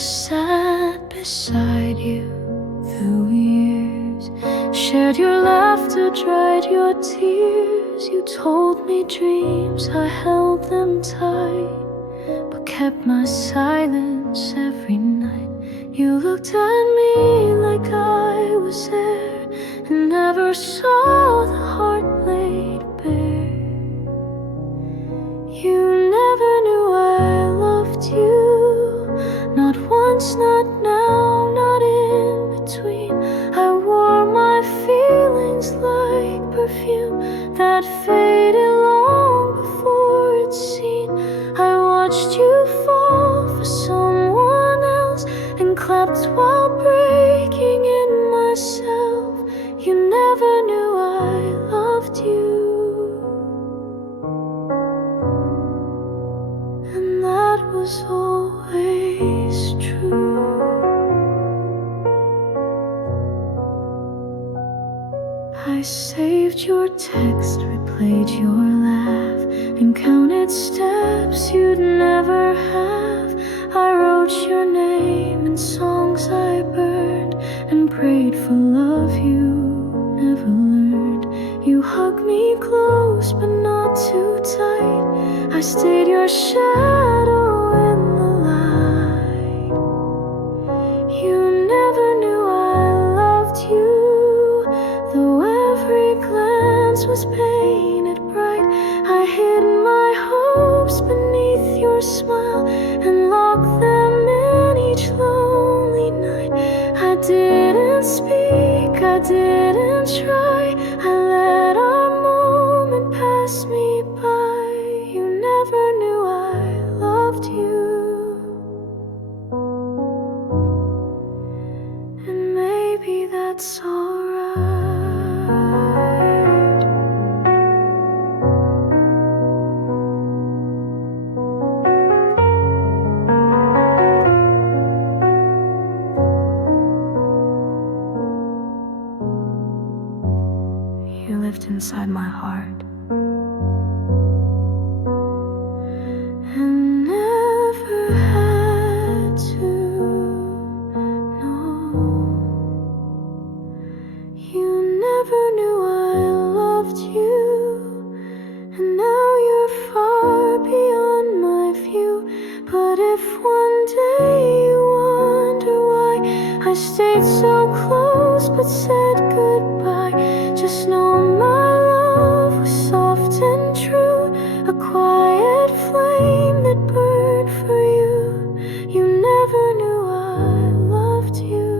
sat beside you through years, shared your laughter, dried your tears. You told me dreams, I held them tight, but kept my silence every night. You looked at me like I was there and never saw the heart laid bare. You never knew I loved you, not once, not now, not in between. I wore my feelings like perfume that faded long before it's seen. I watched you fall for someone else and clapped while breaking in myself. You never knew I loved you, and that was always true. I saved your text, replayed your laugh, and counted steps you'd never have. I wrote your name in songs I burned and prayed for love you never learned. You hugged me close but not too tight. I stayed your shadow in the light. You never knew I loved you, though every glance was painted bright. I hid my hopes beneath your smile and locked them in each lonely night. I didn't speak, I didn't try, I let our moment pass me by. You never knew I loved you, and maybe that's alright. You lived inside my heart and never had to know. You never knew I loved you, and now you're far beyond my view. But if one day you wonder why I stayed so close but said goodbye, just know my love was soft and true, a quiet flame that burned for you. You never knew I loved you,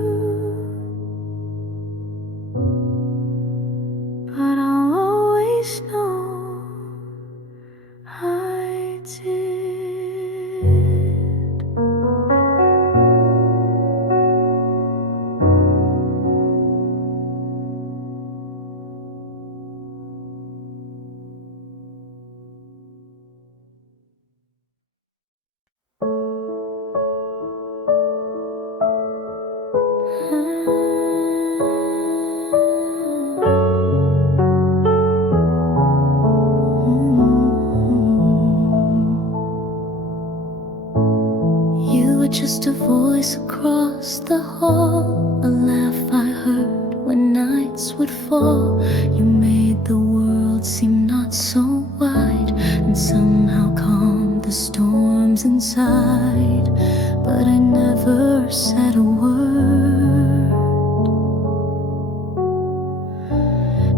but I'll always know I did. You were just a voice across the hall, a laugh I heard when nights would fall. You made the world seem not so wide and somehow calmed the storms inside. But I never said a word,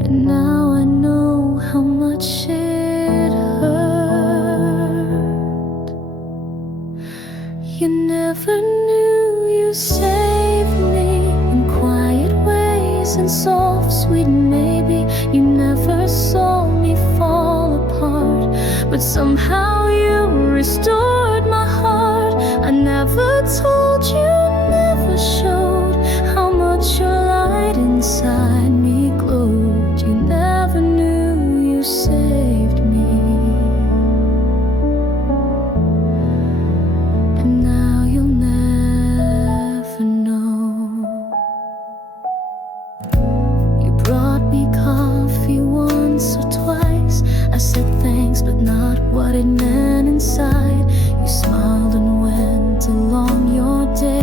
and now I know how much it hurt. You never knew you saved me in quiet ways and soft, sweet maybe. You never saw me fall apart, but somehow you restored my heart. I never told you, never showed how much your light inside me glowed. You never knew you saved me, and now you'll never know. You brought me coffee once or twice. I said thanks, but not what it meant inside. You smiled and went along your day.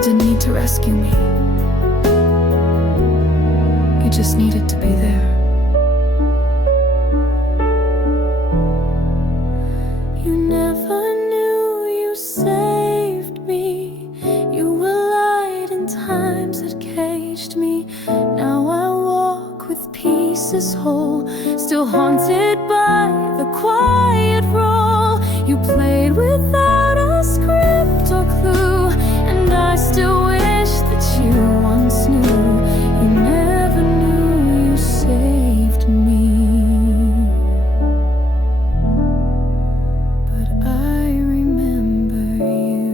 You didn't need to rescue me. You just needed to be there. You never knew you saved me. You were light in times that caged me. Now I walk with pieces whole, still haunted by the quiet role you played without a script or clue. And I still wish that you once knew. You never knew you saved me. But I remember you.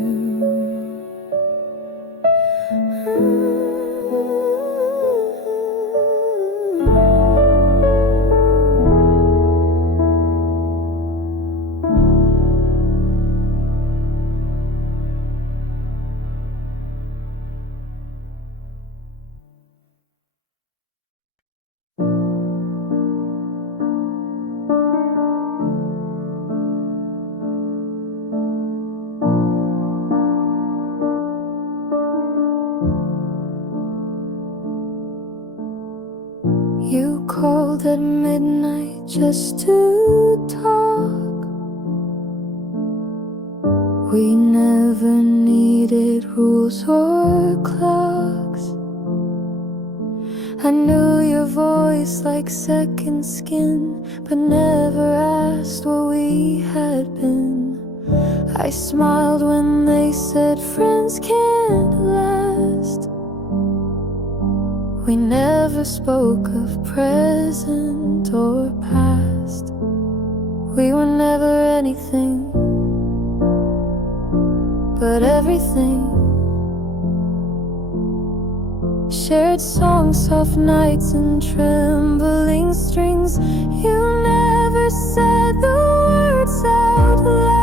You called at midnight just to talk. We never needed rules or clocks. I knew your voice like second skin, but never asked where we had been. I smiled when they said friends can't last. We never spoke of present or past. We were never anything, but everything. Shared songs, soft nights and trembling strings. You never said the words out loud,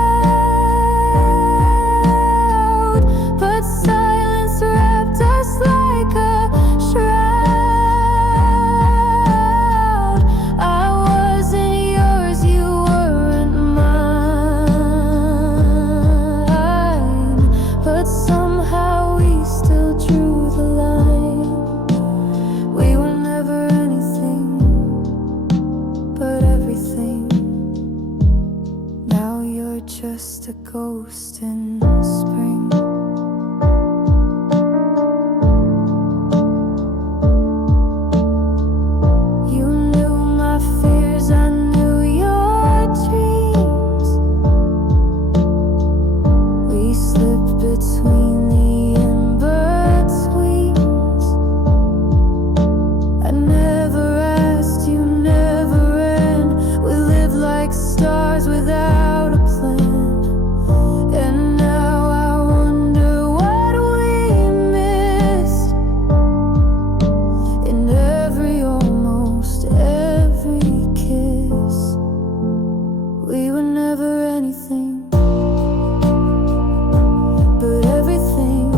but silence wrapped us like a shroud. I wasn't yours, you weren't mine, but somehow we still drew the line. We were never anything, but everything. Now you're just a ghost in spring. You knew my fears, I knew your dreams. We slipped between the in-betweens. I never asked, you never ran. We lived like stars without a plan. And now I wonder what we missed. In every, almost every kiss. We were never anything, but everything.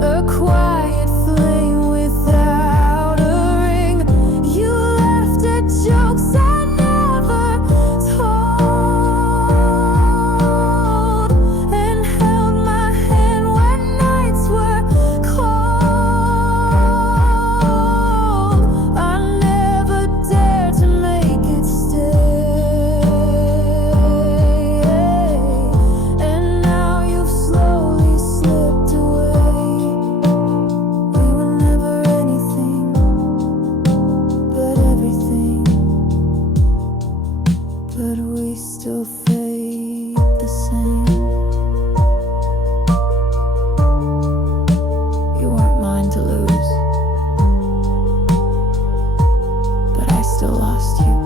A quiet flame without a ring. You laughed at jokes I never told, and held my hand when nights were cold. I never dared to make it stay, and now you've slowly slipped away. We were never anything, but everything. But we still fade the same. You weren't mine to lose, but I still lost you.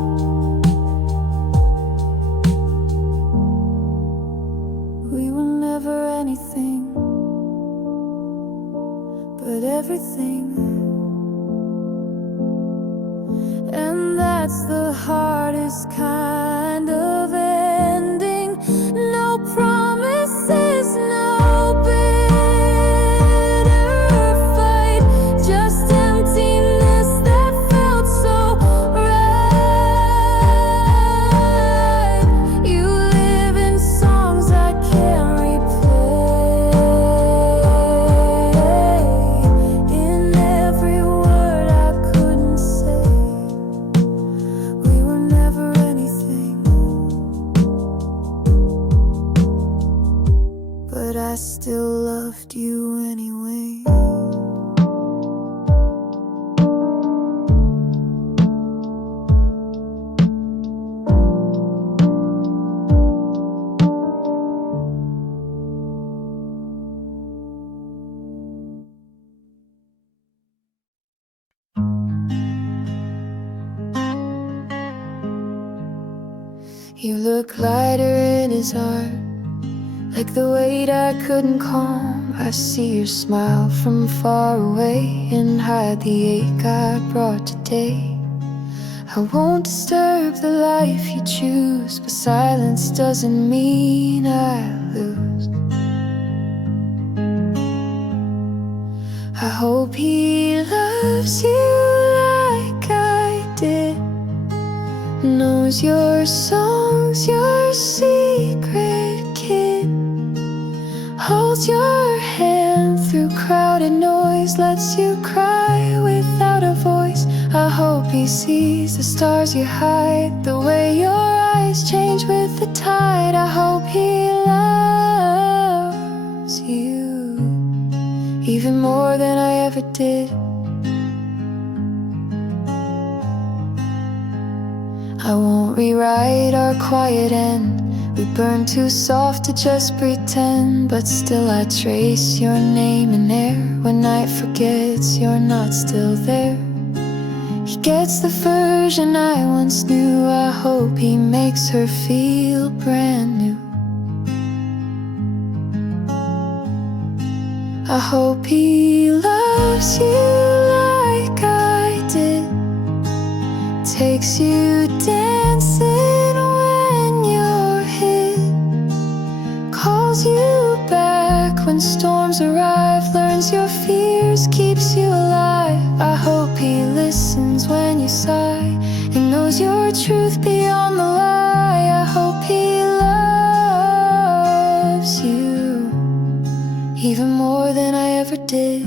We were never anything, but everything. And that's the hardest kind of ending. No promises, no bitter fight, just emptiness that felt so right. You live in songs I can't replay. I still loved you anyway. You look lighter in his heart, like the weight I couldn't calm. I see your smile from far away and hide the ache I brought today. I won't disturb the life you choose, but silence doesn't mean I lose. I hope he loves you like I did, knows your songs, your secret kid, holds your hand through crowded noise, lets you cry without a voice. I hope he sees the stars you hide, the way your eyes change with the tide. I hope he loves you even more than I ever did. I won't rewrite our quiet end. We burn too soft to just pretend, but still I trace your name in air. When night forgets you're not still there. He gets the version I once knew. I hope he makes her feel brand new. I hope he loves you like I did, takes you dancing when you're hit, calls you back when storms arrive, learns your fears, keeps you alive. I hope he listens when you sigh and knows your truth beyond the lie. I hope he loves you even more than I ever did.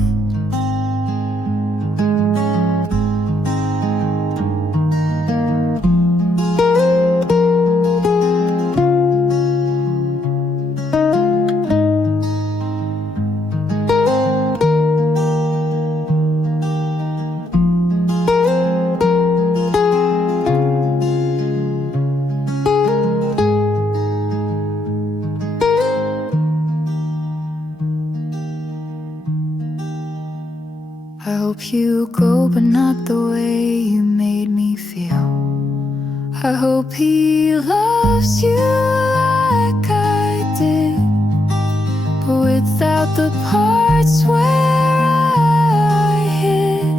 I hope you go, but not the way you made me feel. I hope he loves you like I did, but without the parts where I hid,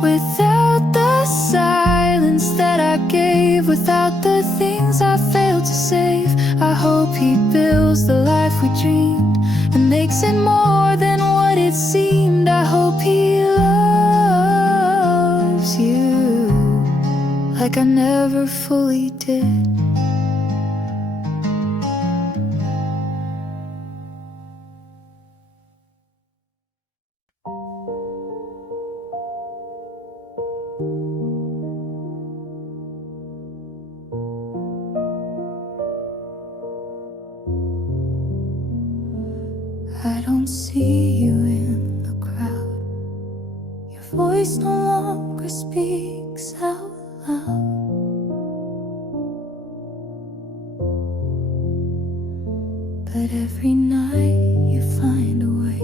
without the silence that I gave, without the things I failed to save. I hope he builds the life we dreamed and makes it more than what it seemed. I hope he loves you like I never fully did. I don't see you in the crowd. Your voice no longer speaks out loud. But every night you find a way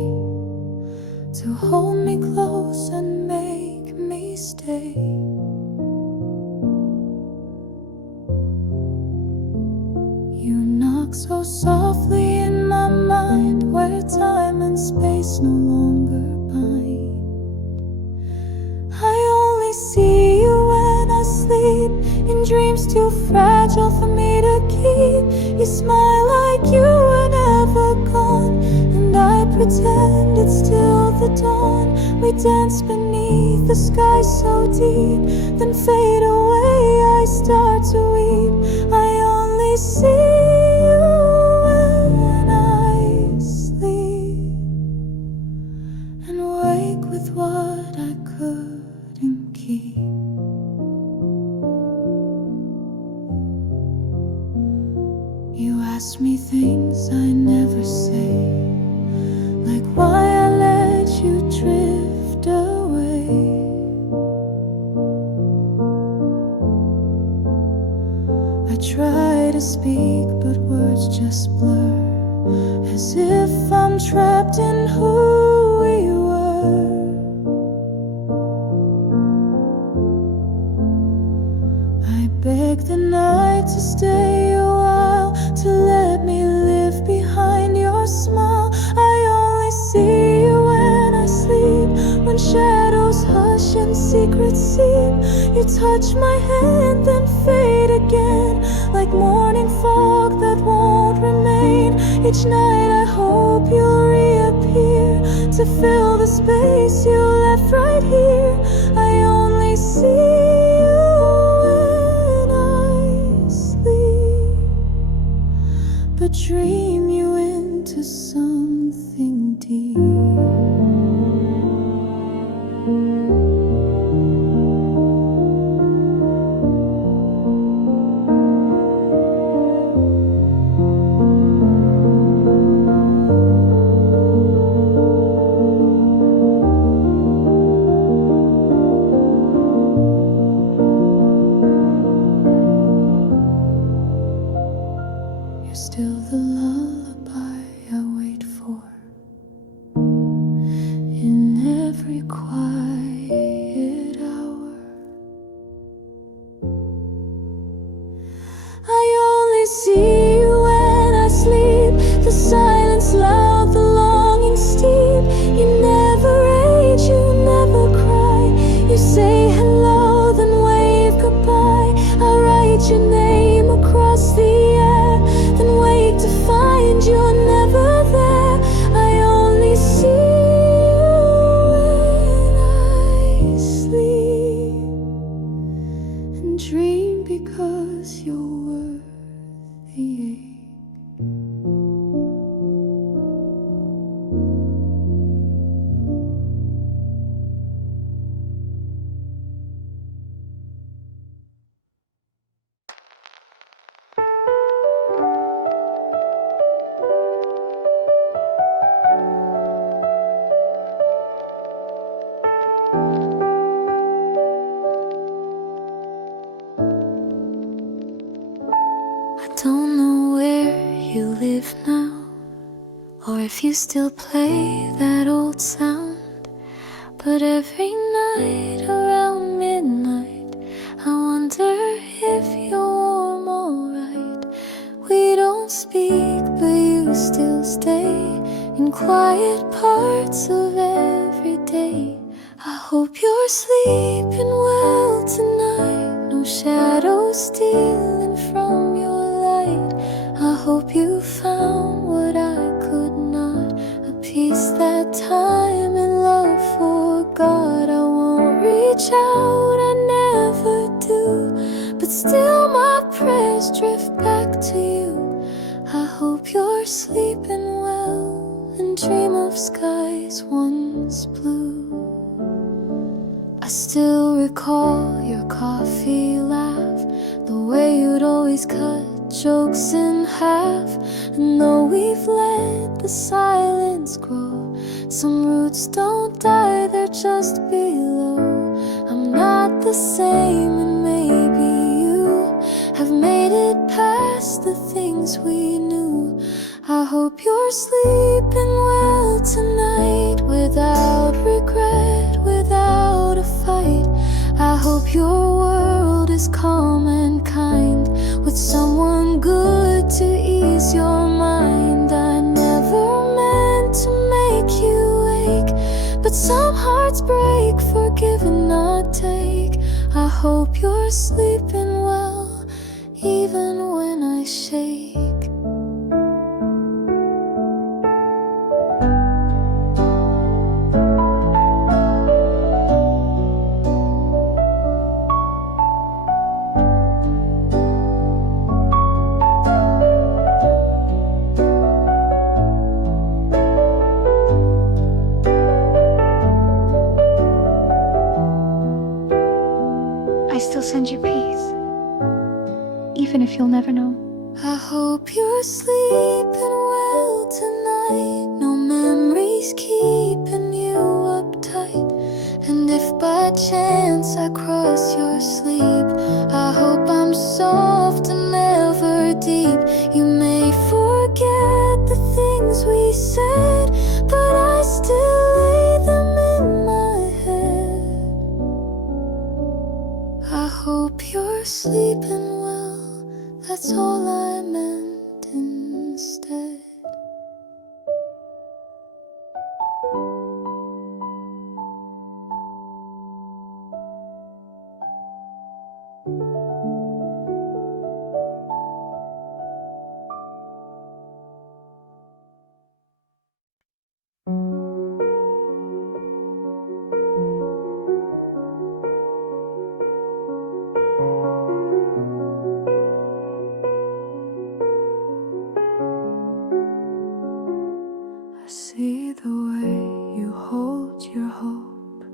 to hold me close and make me stay. You knock so softly in my mind, where time and space no longer bind. I only see you when I sleep, in dreams too fragile for me to keep. You smile like you were never gone, and I pretend it's still the dawn. We dance beneath the sky so deep, then fade away, I start to weep. I only see you when I sleep, and wake with what I couldn't keep. You ask me things I never say, as if I'm trapped in who we were. I beg the night to stay a while, to let me live behind your smile. I only see you when I sleep, when shadows hush and secrets seep. You touch my hand then fade again, like morning fog that won't remain. Each night I hope you'll reappear, to fill the space you left right here. I only see you when I sleep, but dream you into something deep. You're still the lullaby I wait for, in every quiet hour. I only see you when I sleep, the silence loud, the longing steep. You never age, you never cry. You say hello, then wave goodbye. I write your name across the air, then wake to find you're never there. I only see you when I sleep, and dream because you're worth the ache. I don't know where you live now, or if you still play that old sound, but every night around midnight I wonder if you're warm alright. We don't speak, but you still stay in quiet parts of every day. I hope you're sleeping well tonight, no shadows stealing from your light. I hope you found what I could not, a peace that time and love forgot. I won't reach out, I never do, but still my prayers drift back to you. I hope you're sleeping well and dream of skies once blue. I still recall your coffee laugh, the way you'd always cut jokes in half. And though we've let the silence grow, some roots don't die, they're just below. I'm not the same, and maybe you have made it past the things we knew. I hope you're sleeping well tonight, without regret, without a fight. I hope your world is calm and kind, with someone good to ease your mind. I never meant to make you ache, but some hearts break, forgive and not take. I hope you're sleeping well, even when I shake. I still send you peace, even if you'll never know. I hope you're sleeping well tonight, no memories keeping you uptight. And if by chance I cross your sleep, I hope I'm soft and never deep. You may forget the things we be said, but I still lay them in my head. I hope you're sleeping well, that's all I meant instead. I see the way you hold your hope,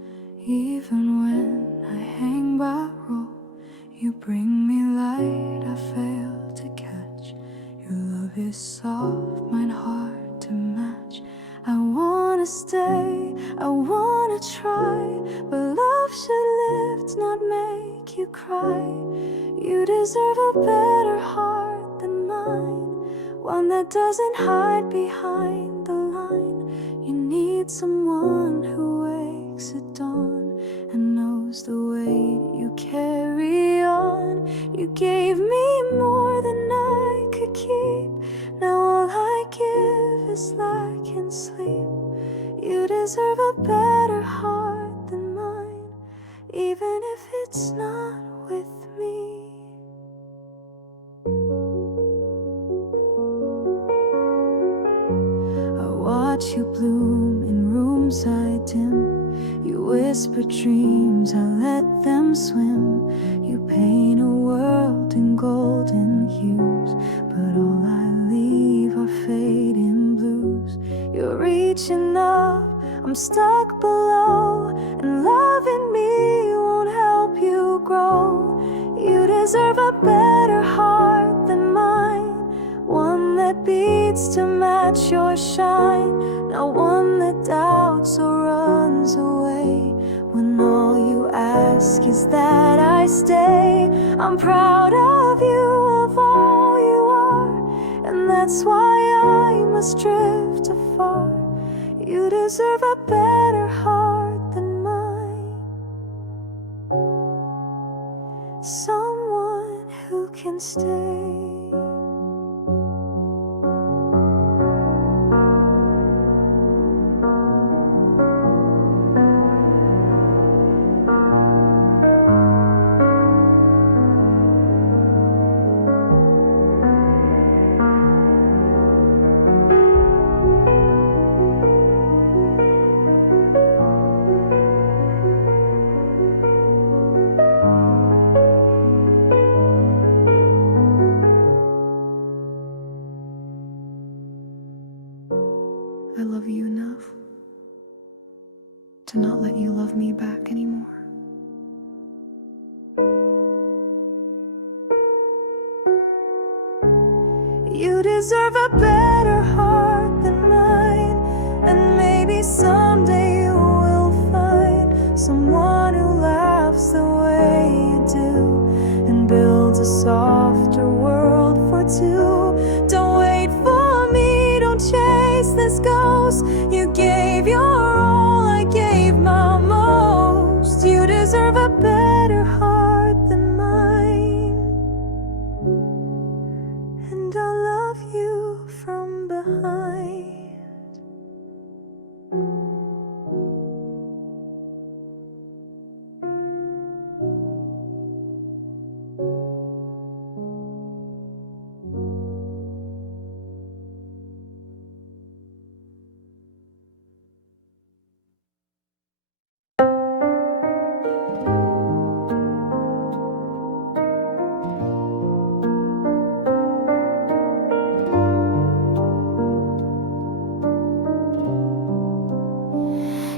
even when I hang by rope. You bring me light I fail to catch. Your love is soft, mine hard to match. I wanna stay, I wanna try, but love should lift, not make you cry. You deserve a better heart than mine, one that doesn't hide behind the line. You need someone who wakes at dawn and knows the weight you carry on. You gave me more than I could keep, now all I give is lack and sleep. You deserve a better heart than mine, even if it's not with me. I watch you bloom in rooms I dim. You whisper dreams, I let them swim. You paint a world in golden hues, but all I leave are fading blues. You're reaching up, I'm stuck below, and loving me won't help you grow. You deserve a better heart than mine, one that beats to match your shine, not one that doubts or runs away when all you ask is that I stay. I'm proud of you, of all you are, and that's why I must drift afar. You deserve a better heart than mine, someone who can stay. I love you enough to not let you love me back anymore. You deserve a better heart than mine, and maybe someday you will find someone who laughs the way you do and builds a softer world for two. Don't wait for me, don't chase this ghost. You gave your all, I gave my most. You deserve a better heart than mine, and I'll love you from behind.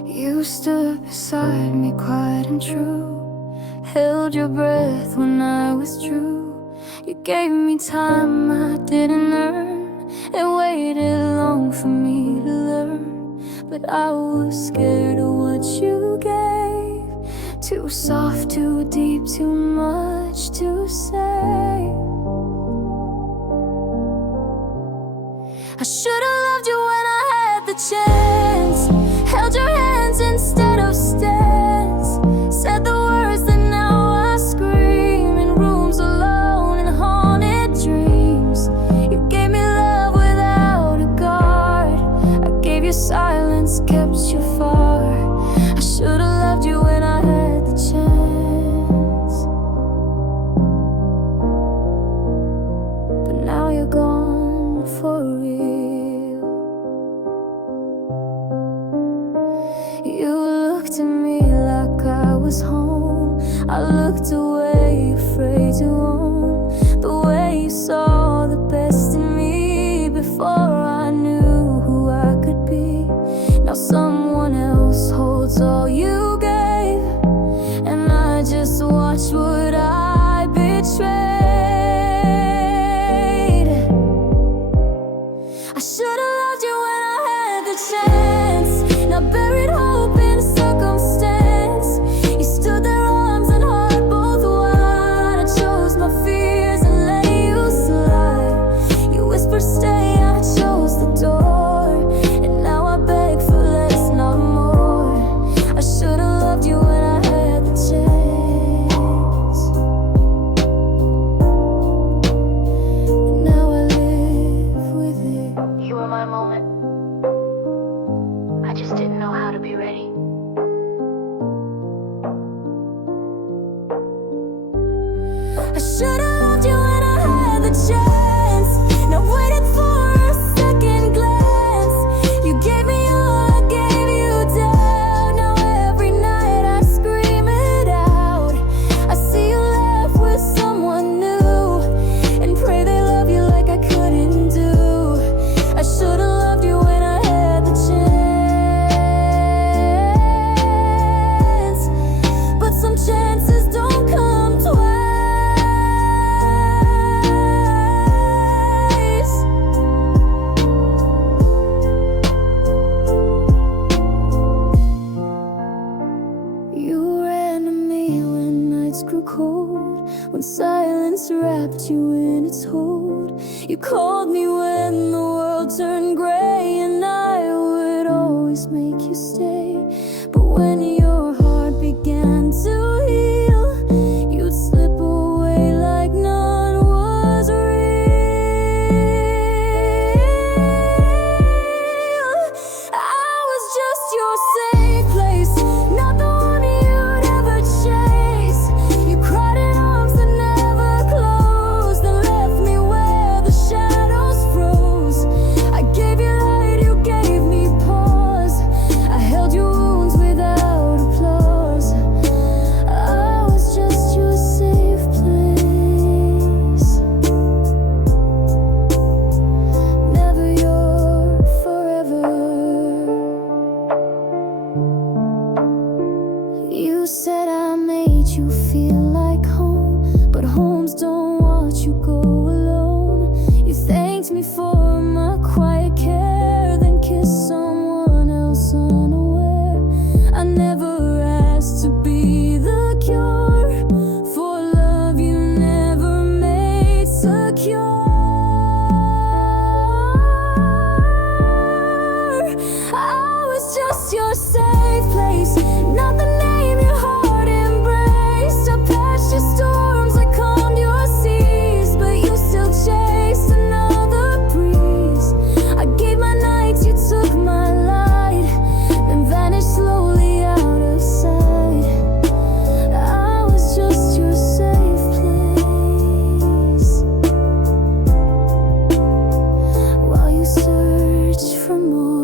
You stood beside me quiet and true, held your breath when I withdrew. You gave me time I didn't earn, and waited long for me to learn. But I was scared of what you gave, too soft, too deep, too much to say. I should've loved you when I had chance. Held your hands instead of stands. Said the words that now I scream in rooms alone and haunted dreams. You gave me love without a guard. I gave you silence, kept you far. I should've loved you when I had the chance. But now you're gone for real. You looked at me like I was home. I looked away, afraid to own the way you saw the best in me before I knew who I could be. Now someone else holds all you gave, and I just watch what I betrayed. I should've loved you when I had the chance. Now buried hope in circumstance. You stood there, arms and heart both wide. I chose my fears and let you slide. You whispered stay, I chose the door. And now I beg for less, not more. I should've loved you when I had the chance. And now I live with it. You were my moment. I just didn't know how to be ready. I should've loved you when I had the chance. Now waited for a second glance. You gave me all, I gave you down. Now every night I scream it out. I see you laugh with someone new and pray they love you like I couldn't do. I should've loved you when I had the chance. But some chances don't come twice. You ran to me when nights grew cold, when silence wrapped you in its hold. You called me when the world turned gray, and I would always make you stay. But when your heart began to heal, you'd slip away like none was real. I was just your safe place, not the one you'd ever chase. You cried in arms that never closed, and left me where the shadows froze. I gave you light, you gave me pause. I held your wounds without applause. I was just your safe place. Never your forever. You said I made you feel like home, but homes don't watch you go alone. You thanked me for my quiet care, then kissed someone else unaware. I never asked to be the cure for love you never made secure. I was just your safe place, not the name your heart embraced. I patched your storms, I calmed your seas, but you still chased another breeze. I gave my nights, you took my light, then vanished slowly out of sight. I was just your safe place, while you searched for more.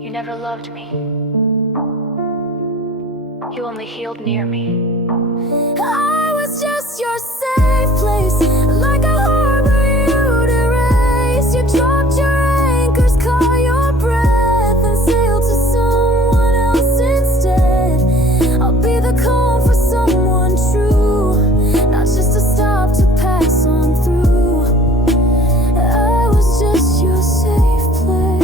You never loved me. You only healed near me. I was just your safe place, like a harbor you'd erase. You dropped your anchors, caught your breath, and sailed to someone else instead. I'll be the calm for someone true, not just a stop to pass on through. I was just your safe place,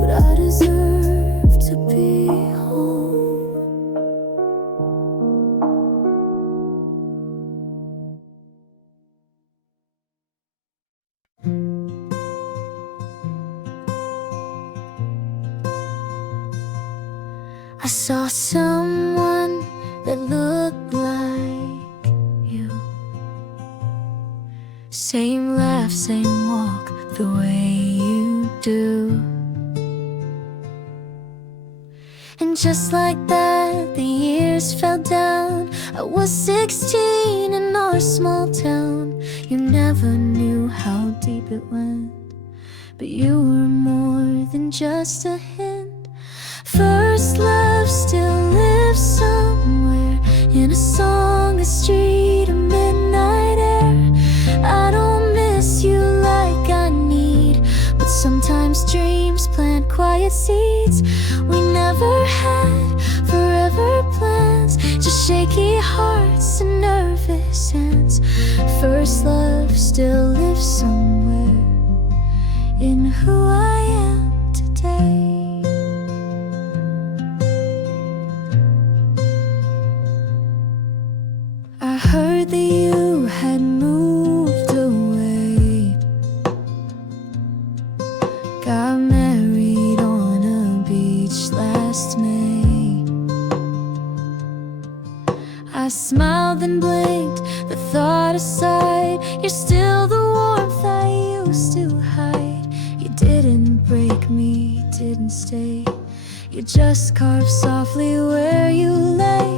but I deserve to be home. I saw someone that looked like you. Same laugh, same walk, the way you do. And just like that, the years fell down. I was 16 in our small town. You never knew how deep it went, but you were more than just a hint. First love still lives somewhere, in a song, a street, a midnight air. I don't miss you like I need, but sometimes dreams plant quiet seeds. We never had forever plans, just shaky hearts and nervous hands. First love still lives somewhere in who I am today. I heard that you had moved away, got married on a beach last May. I smiled and blinked, the thought aside. You're still the warmth I used to hide. You didn't break me, didn't stay. You just carved softly where you lay.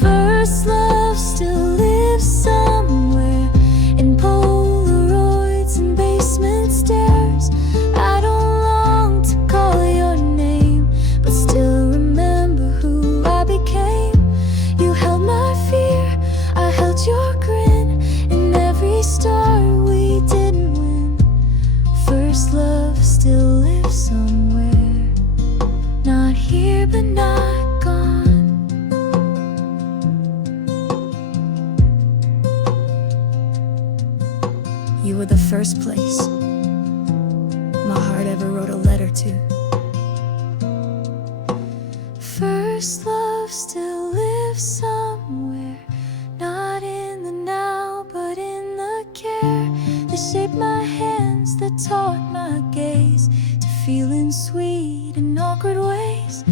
First love still lives somewhere, in Polaroids and basement stairs. I don't long to call your name, but still remember who I became. You held my fear, I held your grin, and every star we didn't win. First love still lives somewhere, not here but not gone. You were the first place my heart ever wrote a letter to. First love still lives somewhere, not in the now but in the care that shaped my hands, that taught my gaze to feel in sweet and awkward ways.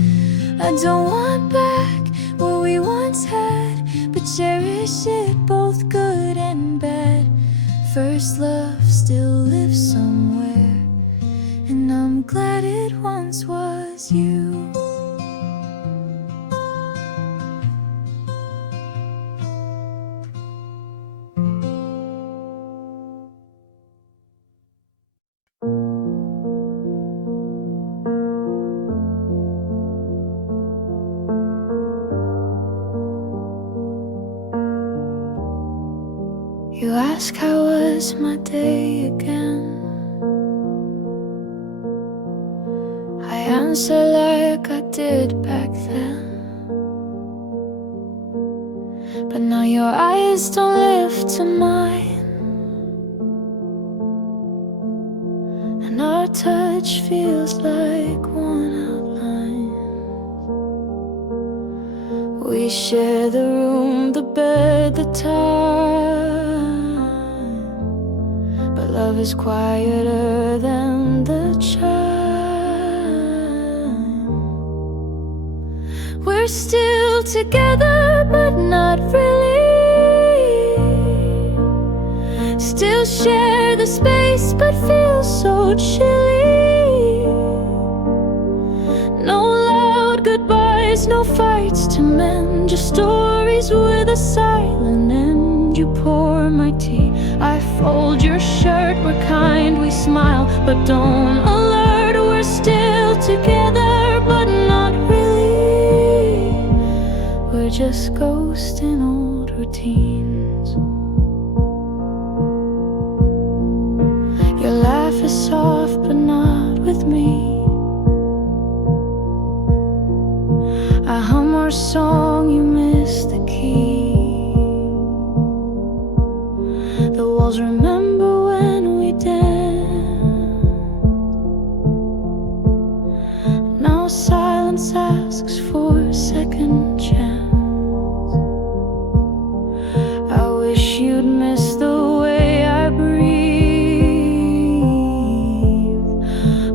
I don't want back what we once had, but cherish it, both good and bad. First love still lives somewhere, and I'm glad it once was you. You ask how was my day again. I answer like I did back then, but now your eyes don't lift to mine, and our touch feels like one outline. We share the room, the bed, the time. Love is quieter than the chime. We're still together, but not really. Still share the space, but feel so chilly. No loud goodbyes, no fights to mend, just stories with a silent end. You pour my tea, I fold your shirt. We're kind, we smile, but don't alert. We're still together, but not really. We're just ghosts in old routines. Your laugh is soft, but not with me. I hum our song, you miss the key. The walls remember when we danced. Now silence asks for a second chance. I wish you'd miss the way I breathe,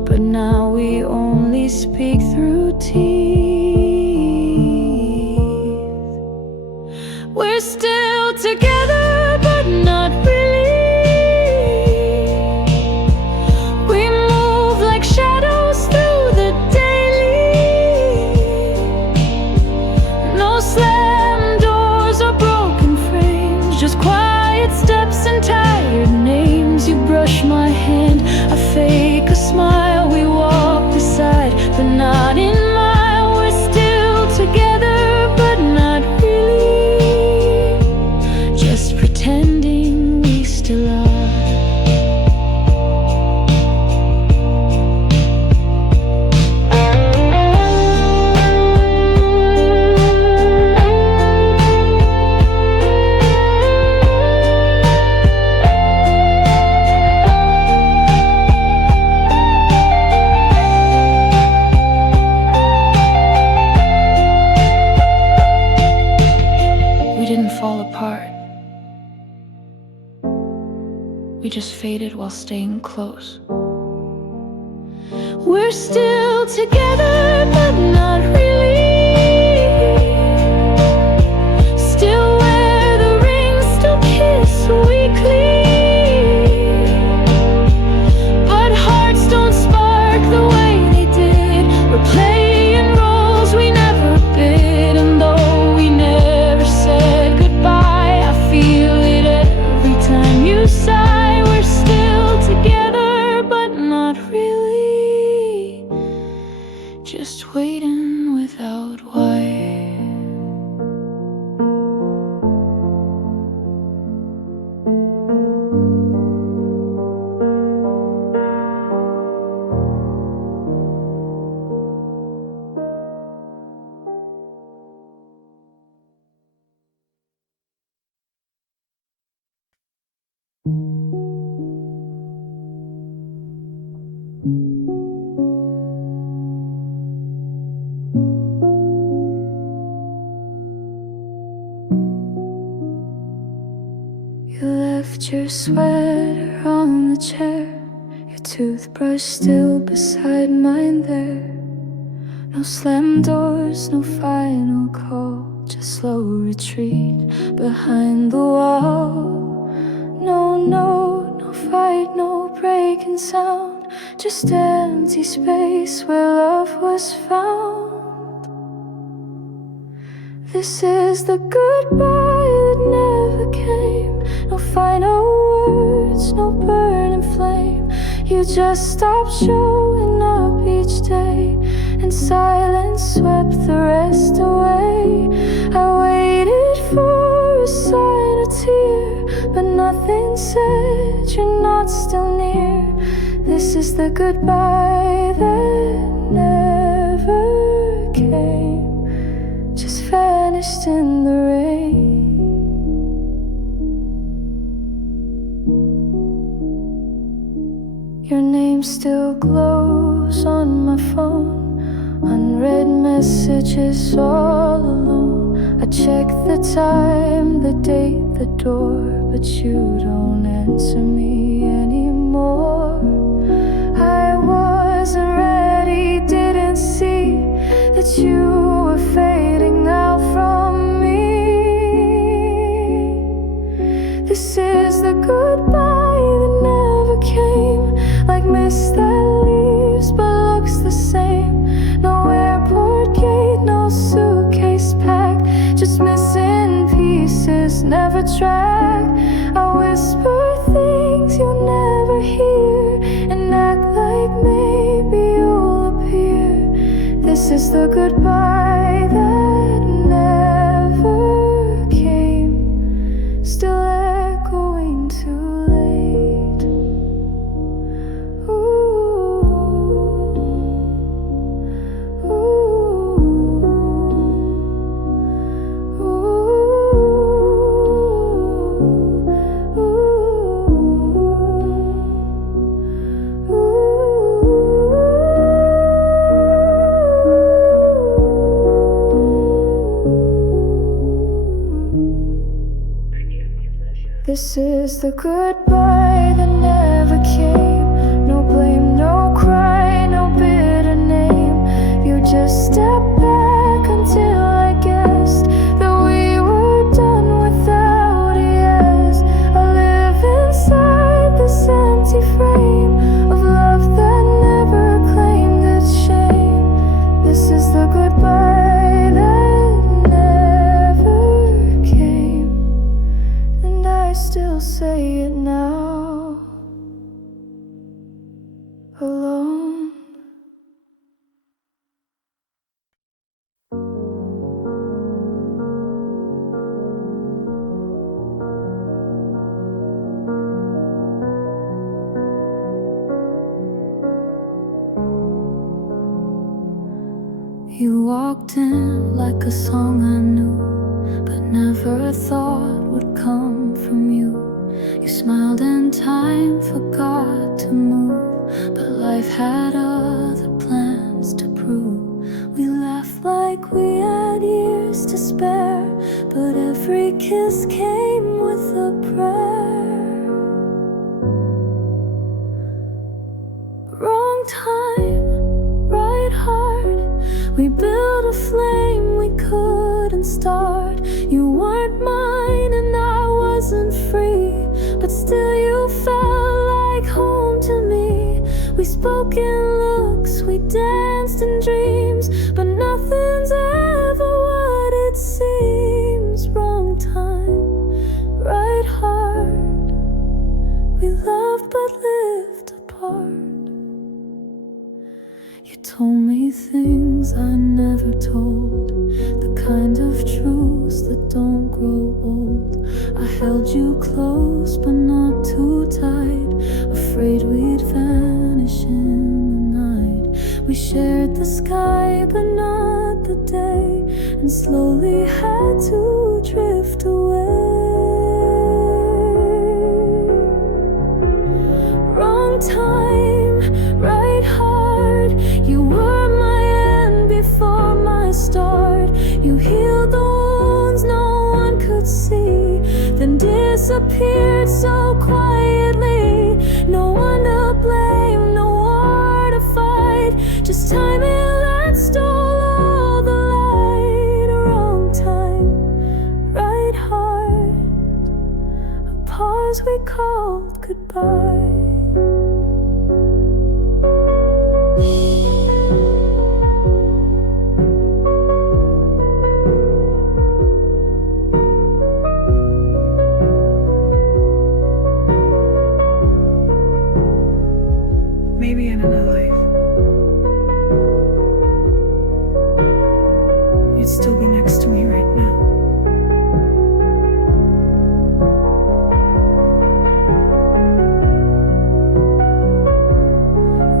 but now we only speak through tears. we just faded while staying close. We're still together, but not really. Still wear the rings, still kiss weekly. But hearts don't spark the way they did. We're playing roles we never bid. And though we never said goodbye, I feel it every time you sigh. We're still together, but not really. Just waiting without why. You left your sweater on the chair, your toothbrush still beside mine there. No slam doors, no final call, just slow retreat behind the wall. No fight, no breaking sound, just empty space where love was found. This is the goodbye that never came. No final words, no burning flame. You just stopped showing up each day, and silence swept the rest away. I waited for a sign, a tear, but nothing said you're not still near. This is the goodbye that never came, just vanished in the rain. Your name still glows on my phone, unread messages all alone. I check the time, the date, the door, but you don't answer me anymore. I wasn't ready, didn't see that you were fading now from me. This is the goodbye that never came, like mist that leaves but looks the same. No airport gate, no suitcase packed, just missing pieces, never tracked. I whisper things you'll never hear, and act like maybe you'll appear. This is the goodbye that never came, still echoing too late. This is the goodbye that never came. No blame, no cry, no bitter name. You just stepped back until I guessed that we were done without a yes. I live inside this empty frame of love that never claimed its shame. This is the goodbye that never came, and I still say it now, alone. You walked in like a song I knew, but never thought would come from you. You smiled and time forgot to move, but life had other plans to prove. We laughed like we had years to spare, but every kiss came with a prayer. We spoke in looks, we danced in dreams, but nothing's ever what it seems. Wrong time, right heart. We loved but lived apart. You told me things I never told, the kind of truths that don't grow old. I held you close but not too tight, afraid we'd vanish in the night. We shared the sky but not the day, and slowly had to drift away. Wrong time, right heart. You were my end before my start. You healed the wounds no one could see, then disappeared so quietly. No one to blame, no war to fight, just timing that stole all the light. Wrong time, right heart. A pause we called goodbye. Maybe in another life, you'd still be next to me right now.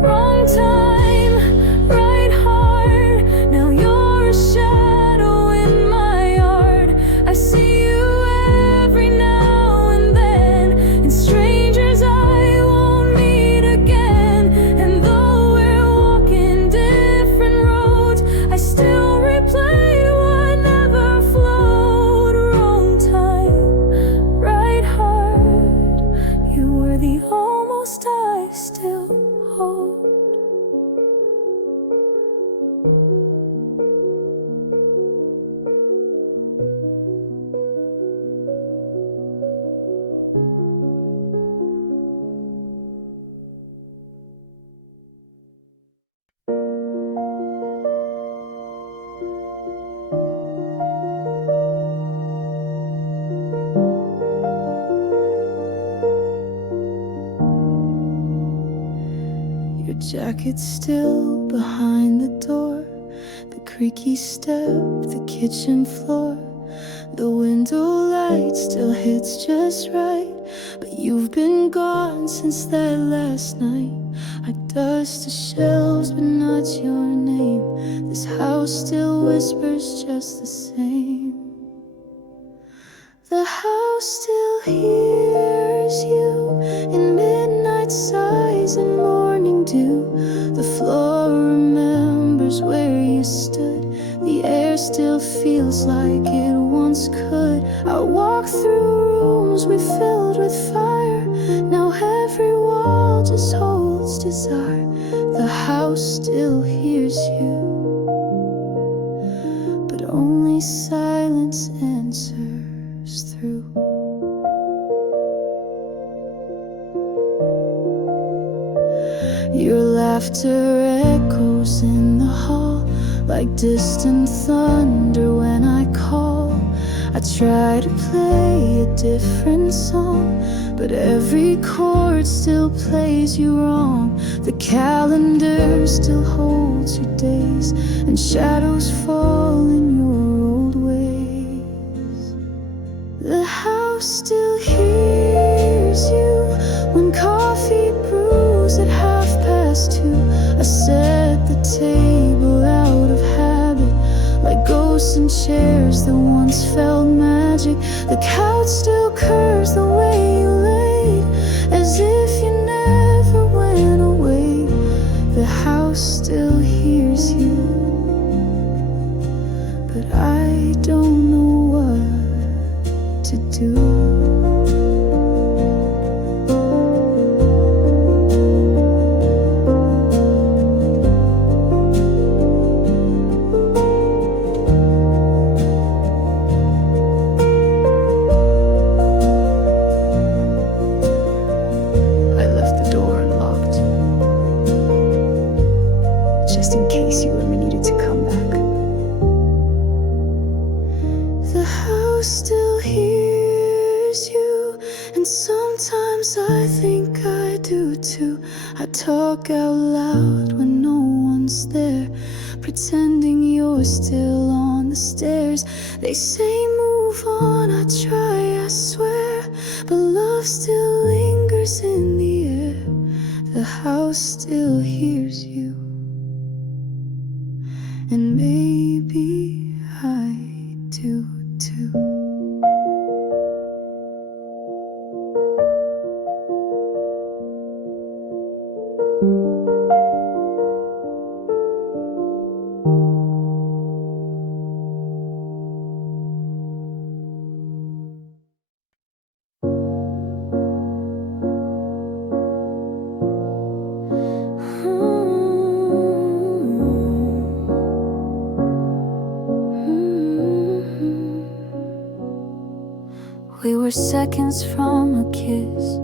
Wrong time, right heart. Now you're a shadow in my yard. I see you every now and then, and strangers I won't meet again. And though we're walking different roads, I still replay what never flowed. Wrong time, right heart. You were the almost I still hold. Your jacket's still behind the door, the creaky step, the kitchen floor. The window light still hits just right, but you've been gone since that last night. I dust the shelves but not your name. This house still whispers just the same. The house still hears you in midnight sighs and morning dew. The floor remembers where you stood. The air still feels like it once could. I walk through rooms we filled with fire. Now every wall just holds desire. The house still hears you, but only silence answers through. Your laughter echoes in the hall like distant thunder when I call. I try to play a different song, but every chord still plays you wrong. The calendar still holds your days, and shadows fall in your old ways. The house still hears you when coffee brews at 2:30. I set the table out of habit, like ghosts in chairs that once felt magic. The couch still curves the way you laid, as if you never went away. The house still hears you, but I don't know what to do. And sometimes I think I do too. I talk out loud when no one's there, pretending you're still on the stairs. They say move on, I try, I swear, but love still lingers in the air. The house still hears you, and maybe I do too. We were seconds from a kiss,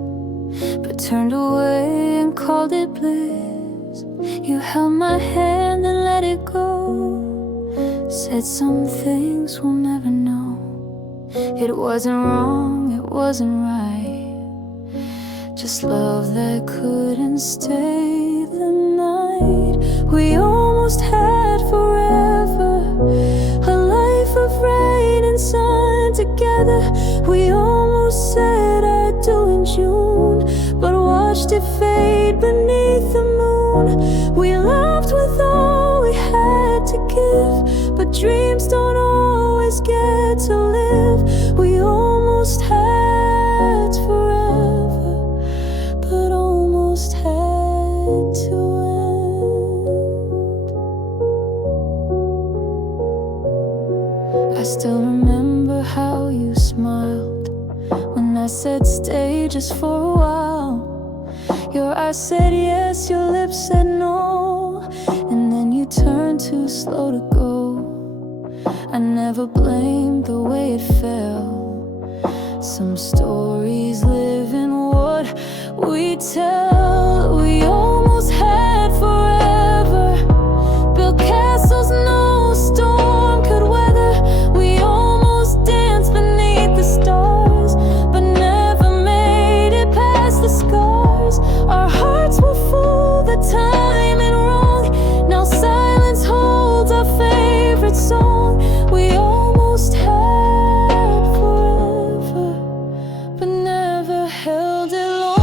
but turned away and called it bliss. You held my hand and let it go, said some things we'll never know. It wasn't wrong, it wasn't right, just love that couldn't stay the night. We almost had forever, a life of rain and sun together. We almost said I do in June, but watched it fade beneath the moon. We loved with all we had to give, but dreams don't always get to live. We almost had forever, but almost had to end. I still remember how you smiled when I said stay just for a while. Your eyes said yes, your lips said no, and then you turned too slow to go. I never blamed the way it felt. Some stories live in what we tell. We almost had forever, built castles no storm could weather. We almost danced beneath the stars, but never made it past the scars. Our hearts were full, the time and wrong. Now silence holds our favorite song. We almost had forever, but never held it long.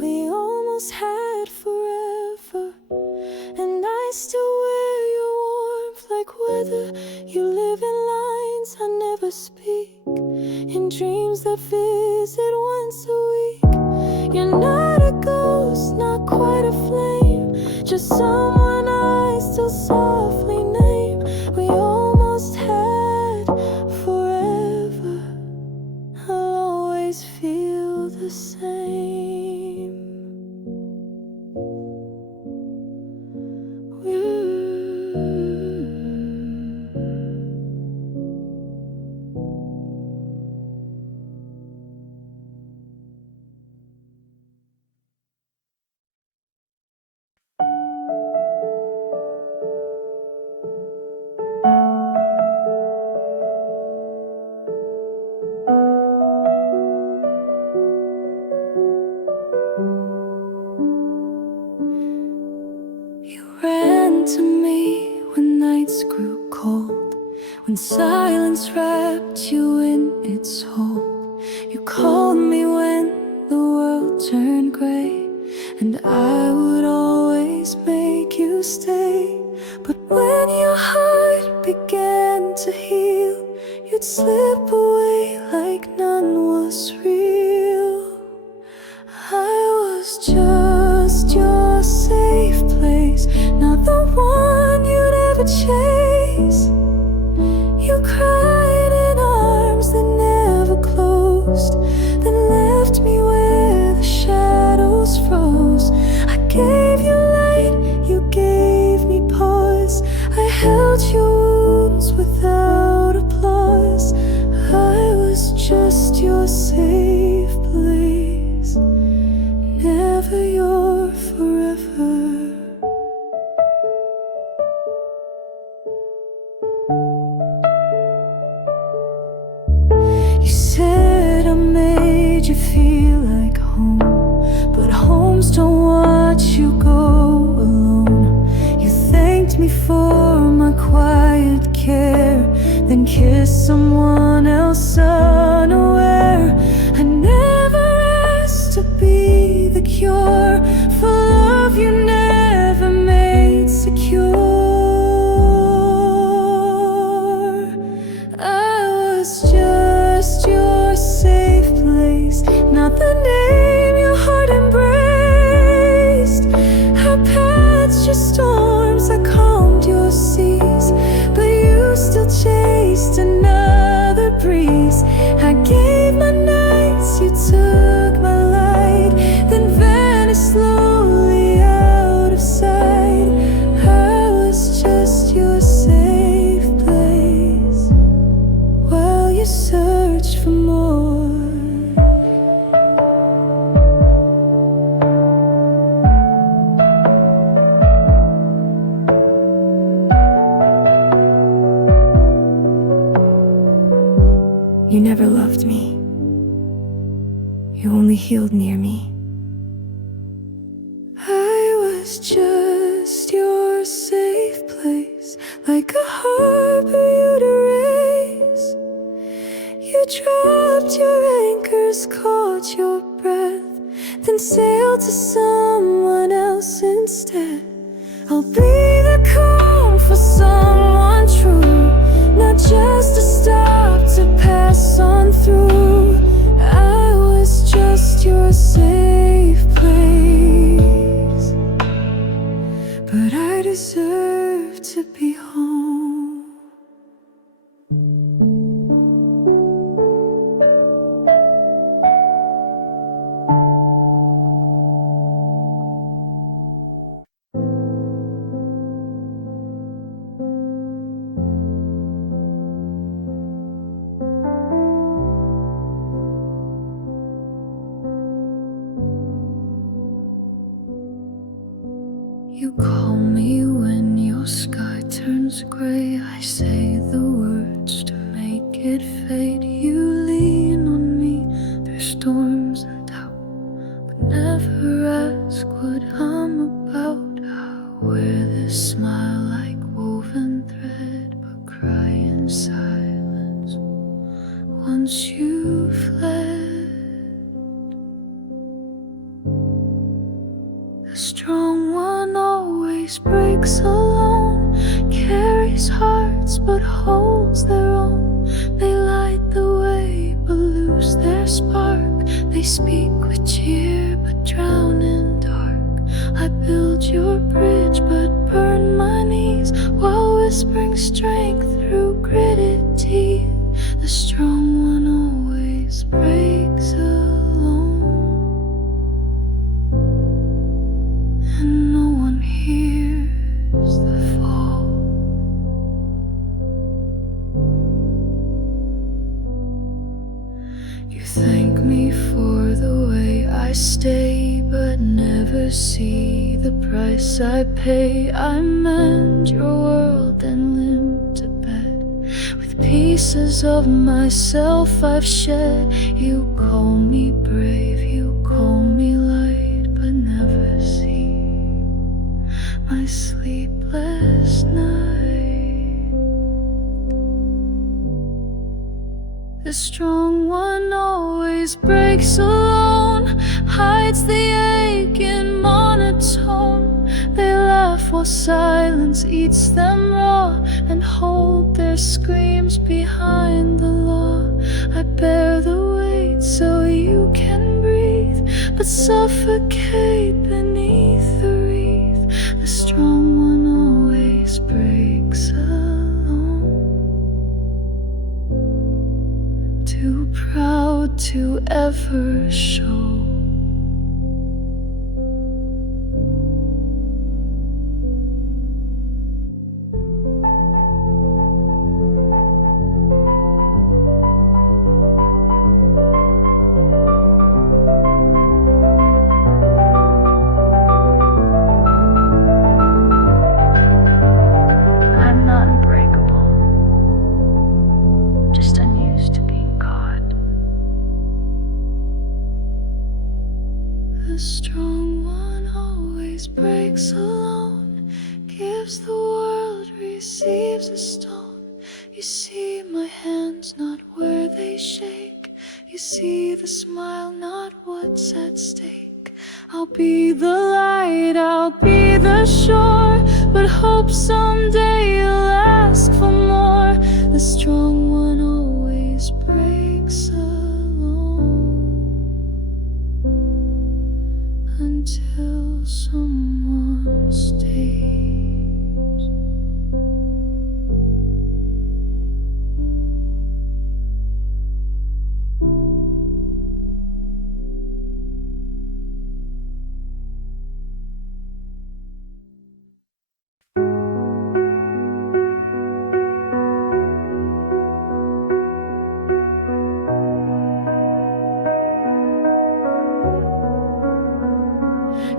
We almost had forever, and I still wear your warmth like weather. You live in lines I never speak, in dreams that visit once a week. You're not a ghost, not quite a flame, just someone I still softly name. We almost had forever, I'll always feel the same. You ran to me when nights grew cold, when silence wrapped you in its hold. You called me when the world turned gray, and I would always make you stay. But when your heart began to heal, you'd slip away like none was real. I was just your safe place, not the one you'd ever chase. You cried in arms that never closed, then left me where the shadows froze. I gave you light, you gave me pause. I held you You said I made you feel like home, but homes don't watch you go alone. You thanked me for my quiet care, then kissed someone else unaware. I never asked to be the cure for love you never made secure. I was just your safe place, not the name your heart embraced. Our paths just storms, I calmed your seas, but you still chased another breeze. I gave my nights, you took my light, then vanished slowly out of sight. I was just your safe place while you searched for more. You never loved me. You only healed near me. I was just your safe place, like a harbor you'd erase. You dropped your anchors, caught your breath, then sailed to someone else instead. I'll be the calm for someone true, not just a stop to pass on through. I was just your safe place, but I deserve to be home. You call me when your sky turns gray. I say the words to make it fade. You lean on me through storms and doubt, but never ask what I'm about. I wear this smile like woven thread, but cry in silence once you fled. The strong one always breaks alone, carries hearts but holds their own. They light the way but lose their spark. They speak with cheer but drown in dark. I build your bridge but burn my knees, while whispering strength through gritted teeth. The strong one always breaks alone, and no one hears the fall. You thank me for the way I stay, but never see the price I pay. I mend your world and limp to bed with pieces of myself I've shed. You call me brave, you call me light, but never see my sleepless night. The strong one always breaks alone, hides the ache in monotone. They laugh while silence eats them raw, and hold their screams behind the law. I bear the weight so you can breathe, but suffocate beneath the wreath. The strong one always breaks alone, too proud to ever show. I'm not unbreakable, just unused to being caught. as a stone. You see my hands, not where they shake. You see the smile, not what's at stake. I'll be the light, I'll be the shore, but hope someday you'll ask for more. The strong one always breaks alone until someone stays.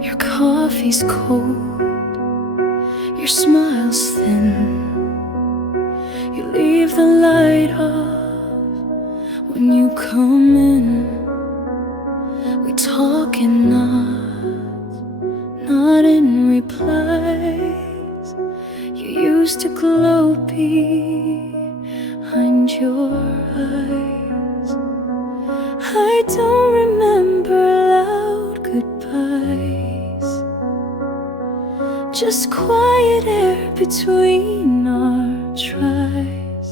Your coffee's cold, your smile's thin. You leave the light off when you come in. We talk in nods, not in replies. You used to glow behind your eyes. I don't remember loud goodbyes, just quiet air between our tries.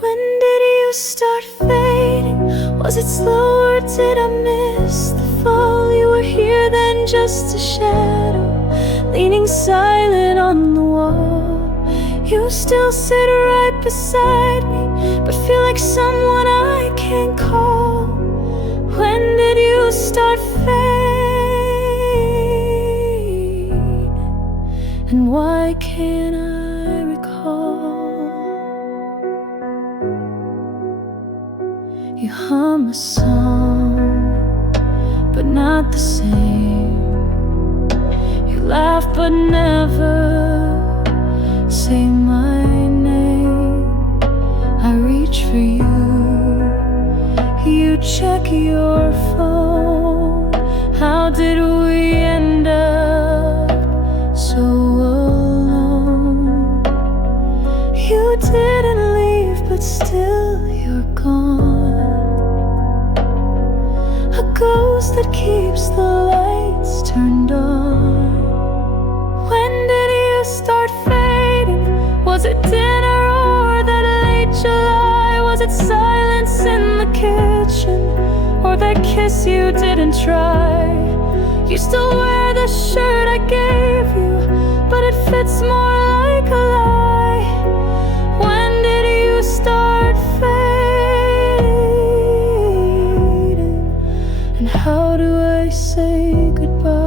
When did you start fading? Was it slow or did I miss the fall? You were here then, just a shadow, leaning silent on the wall. You still sit right beside me, but feel like someone I can't call. When did you start fading? And why can't I recall? You hum a song, but not the same. You laugh but never say my name. I reach for you, you check your phone. How did we end up so alone? You didn't leave, but still you're gone. A ghost that keeps the lights turned on. When did you start fading? Was it dinner or that late July? Was it silence in the kitchen, or that kiss you didn't try? You still wear the shirt I gave you, but it fits more like a lie. When did you start fading? And how do I say goodbye?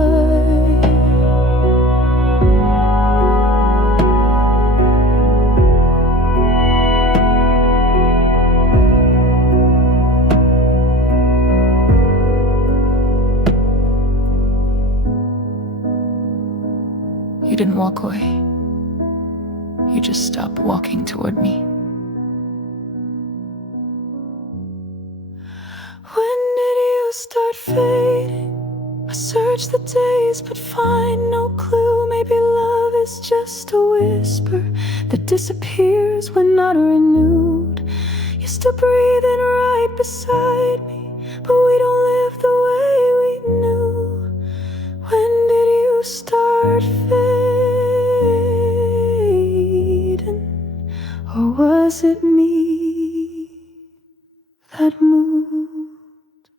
You didn't walk away. You just stopped walking toward me. When did you start fading? I search the days but find no clue. Maybe love is just a whisper that disappears when not renewed. You're still breathing right beside me, but we don't live the way we knew. When did you start fading? Or was it me that moved?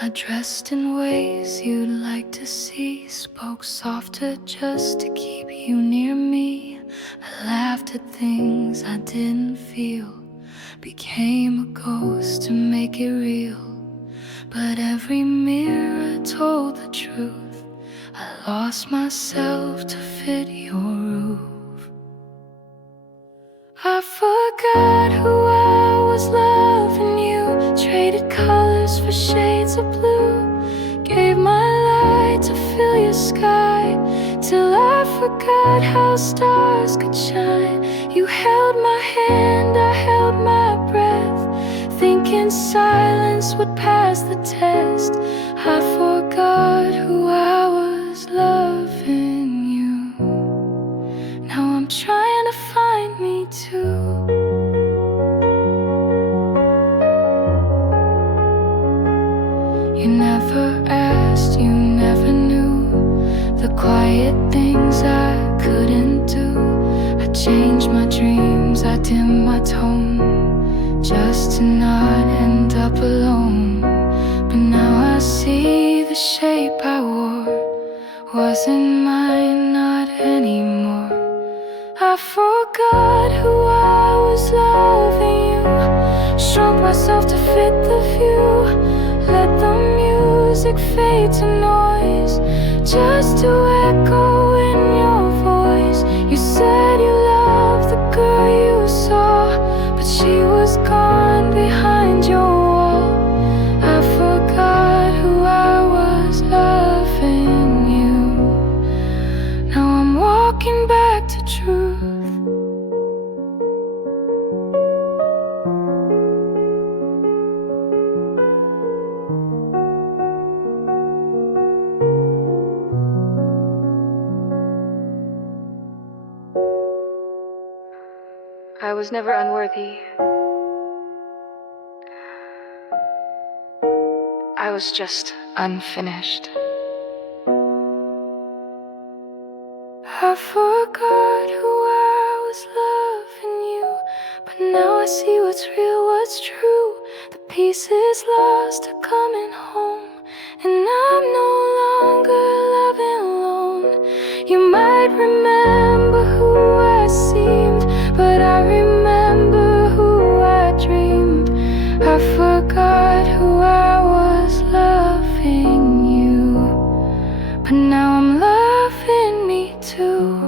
I dressed in ways you'd like to see, spoke softer just to keep you near me. I laughed at things I didn't feel, became a ghost to make it real. But every mirror told the truth. I lost myself to fit your roof. I forgot who I was loving you, traded colors for shades of blue, gave my light to fill your sky, till I forgot how stars could shine. You held my hand, I held my breath, thinking silence would pass the test. I forgot who I was, loving you. Now I'm trying to find me too. You never asked, you never knew the quiet things I couldn't do. I changed my dreams, I dimmed my tone, just to not end up alone. But now I see the shape I wore wasn't mine, not anymore. I forgot who I was, loving you. Shrunk myself to fit the view, let the music fade to noise, just to echo in your voice. You said you loved the girl you saw, but she was gone behind your wall. I forgot who I was, loving you. Now I'm walking back to truth. I was never unworthy. I was just unfinished. I forgot who I was, loving you, but now I see what's real, what's true. The pieces lost are coming home, and I'm no longer loving alone. You might remember who I seemed, but I remember who I dreamed. I forgot who I was, loving you, but now I'm loving me too.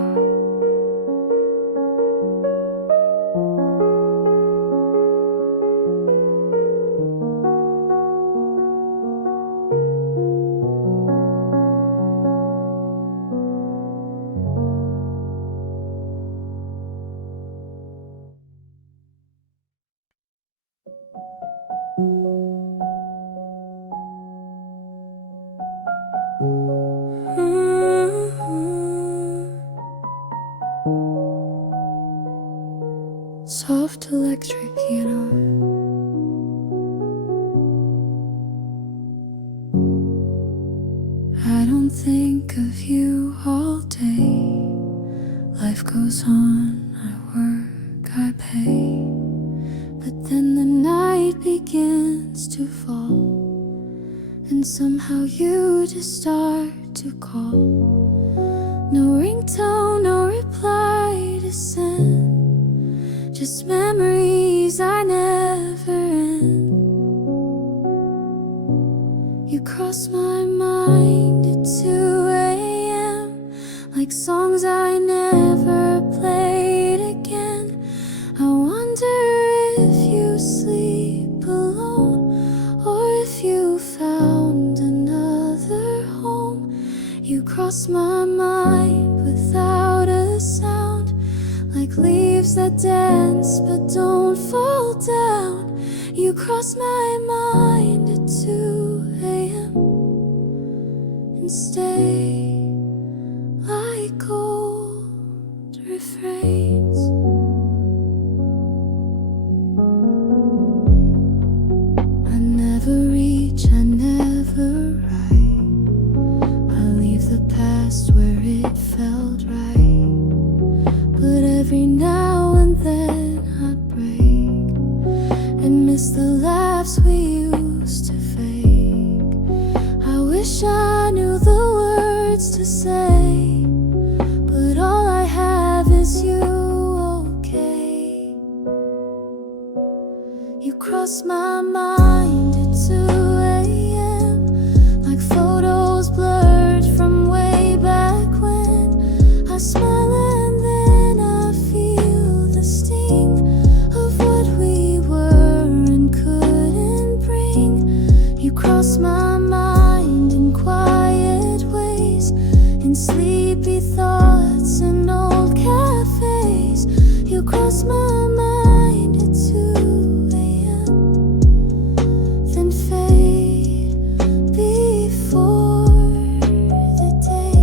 Soft electric piano. I don't think of you all day. Life goes on, I work, I pay. But then the night begins to fall, and somehow you just start to call. No ringtone, no reply to send, just memories I never end. You cross my mind at 2 a.m. like songs I never played again. I wonder if you sleep alone, or if you found another home. You cross my mind without a sound, like leaves that dance but don't fall down. You cross my mind at 2 a.m. and stay like old refrains. I never reach, I never write. I leave the past where it felt right, but every now and then I break and miss the laughs we used to fake. I wish I knew the words to say, but all I have is you, okay? You cross my mind at 2 a.m. like photos blurred from way back when. I smile and then I feel the sting of what we were and couldn't bring. You cross my mind in quiet ways, in sleepy thoughts and old cafes. You cross cross my mind at 2 a.m., then fade before the day.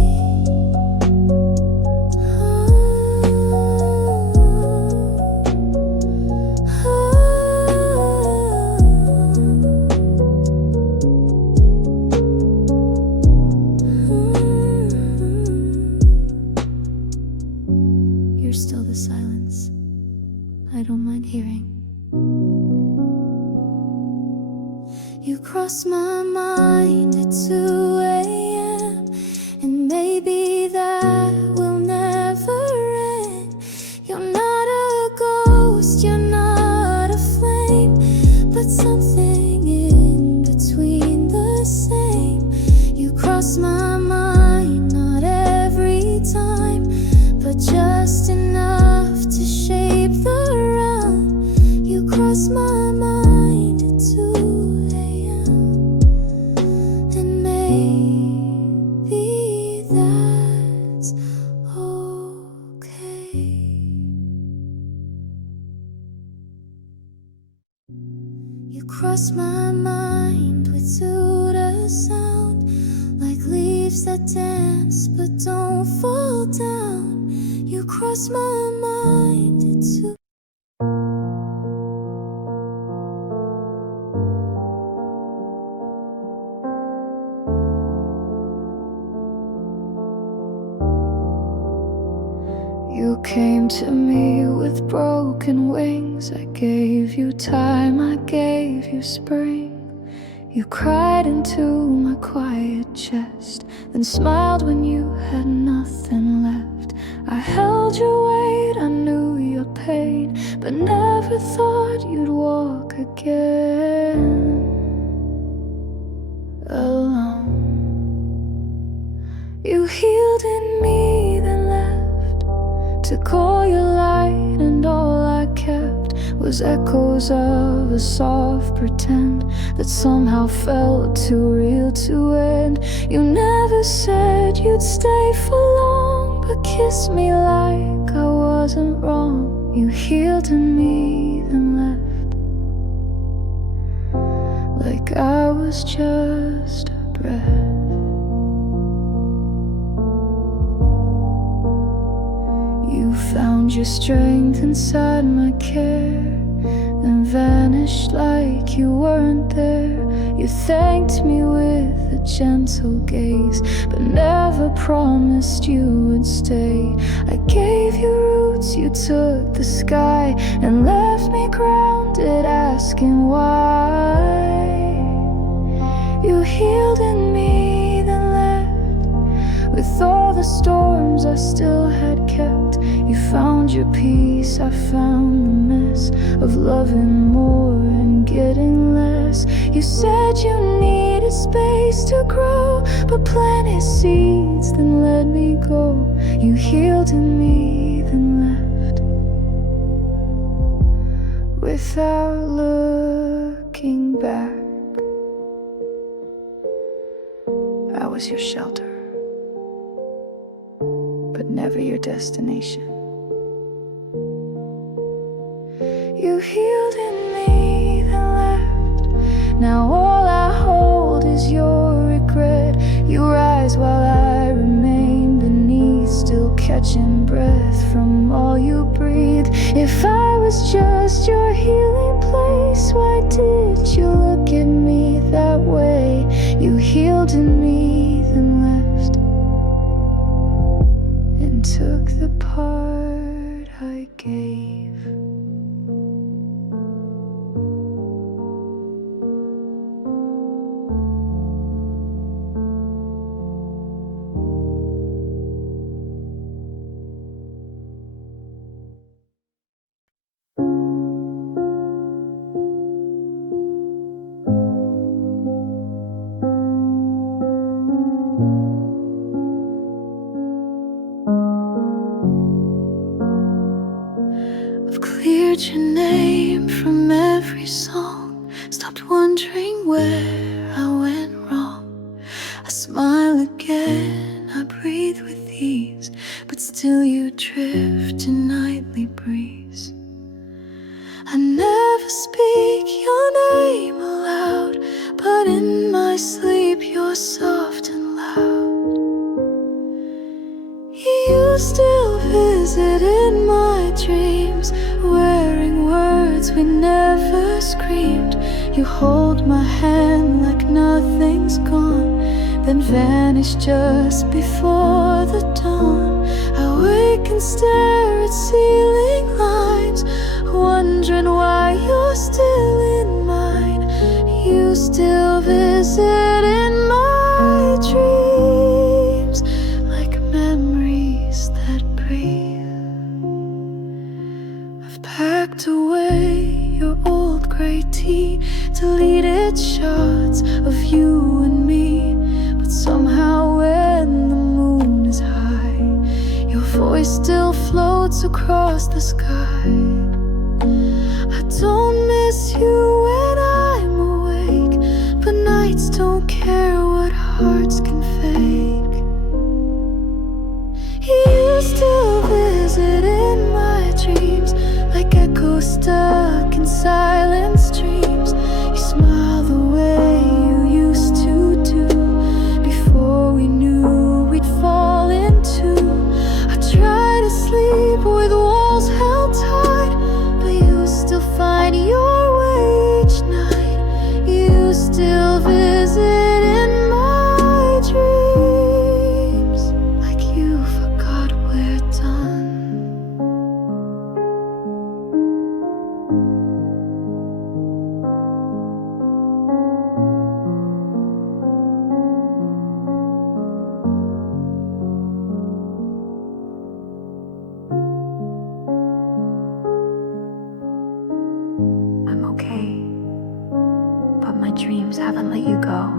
You're still the silence I don't mind hearing. You cross my mind at 2 a.m., and maybe that will never end. You're not a ghost, you're not a flame, but something in between the same. You cross my mind, not every time, but just enough to shape the realm. You cross my mind at 2 a.m., and maybe that's okay. You cross my mind with Suda sound, like leaves that dance but don't fall down. You cross my mind at 2. You came to me with broken wings. I gave you time, I gave you spring. You cried into my quiet chest, then smiled when you had nothing left. I held your weight, I knew your pain, but never thought you'd walk again alone. You healed in me, then left to call your light, and all I kept was echoes of a soft pretend that somehow felt too real to end. You never said you'd stay for long, but kissed me like I wasn't wrong. You healed in me, then left like I was just a breath. You found your strength inside my care, then vanished like you weren't there. You thanked me with a gentle gaze, but never promised you would stay. I gave you roots, you took the sky, and left me grounded, asking why. You healed in me, then left with all the storms I still had kept. You found your peace, I found the mess of loving more and getting less. You said you needed space to grow, but planted seeds, then let me go. You healed in me, then left without looking back. I was your shelter, but never your destination. You healed in me, then left. Now all I hold is your regret. You rise while I remain beneath, still catching breath from all you breathe. If I was just your healing place, why did you look at me that way? You healed in me, then left, and took the part I gave. Cleared your name from every song, stopped wondering where I went wrong. I smile again, I breathe with ease, but still you drift in nightly breeze. we never screamed. You hold my hand like nothing's gone, then vanish just before the dawn. I wake and stare at ceiling lines, wondering why you're still in mine. You still visit in my dreams, like memories that breathe. I've packed away your old grey tea, deleted shots of you and me. But somehow when the moon is high, your voice still floats across the sky. I don't miss you when I'm awake, but nights don't care what hearts can fake. You still visit in my dreams, like echoes stuck in silent streams. You smile the way you used to do, before we knew we'd fall into. I try to sleep with walls held tight, but you still find your way each night. You still visit in my dreams, like you forgot we're done. I'm okay, but my dreams haven't let you go.